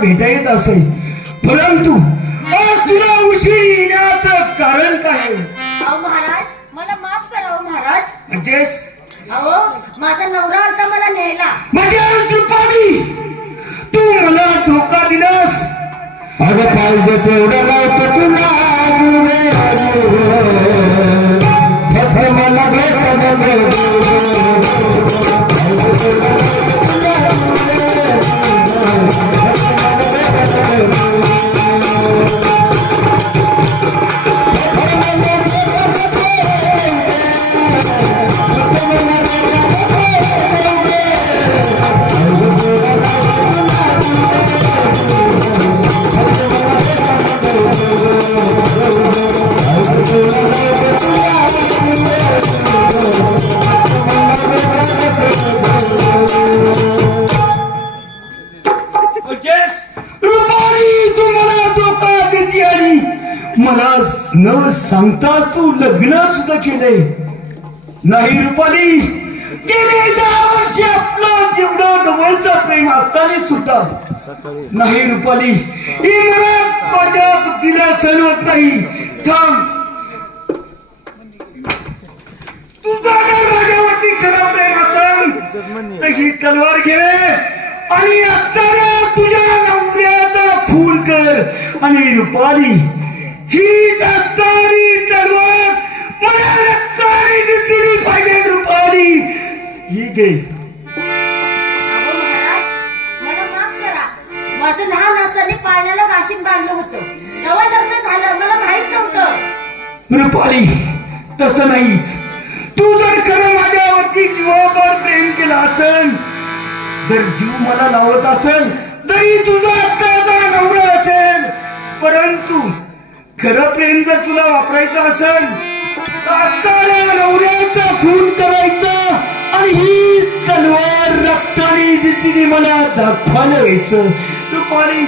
भेटा येत असेल, परंतु आज तुला उशीर येण्याचं कारण काय? अहो महाराज, मला माफ करा महाराज. म्हणजेच अहो माझा नवरा आता मला न्यायला. म्हणजे रुपाली, तू मला धोका दिलास. अगं पाहिजे तेवढं लावतो तुला मला मला न सांगताच तू लग्न सुद्धा केले नाही. रुपाली, गेले 10 वर्ष आपलं जेवढं जवळचं प्रेम असताना सुद्धा नाही. रुपाली, ही मला माझ्या बुद्धीला सहन होत नाही. थांब, तुझा जर माझ्यावरती खरं प्रेम असेल तर ही तलवार घे आणि असताना तुझ्या नवऱ्याचा खून कर. आणि रुपाली, हीच असणारी तलवार मला रक्ताने दिसली पाहिजे. रुपाली, ही घे. अहो महाराज, मला माफ करा. माझं लहान असताना पाळण्याला वाशिंग बांधलं होतं. नवं लग्न झालं, मला माहित नव्हतं. रुपाली, तसं नाहीच. तू जर खरं माझ्यावरती जीवापाड प्रेम केलं असेल, जर जीव मला लावत असेल तरी तुझा आत्ताचा नवरा असेल, परंतु खरं प्रेम जर तुला वापरायचं असेल तर नवऱ्याचा खून करायचा आणि ही तलवार रक्ताने भीतीने मला दाखवायला यायचं. रुपाली,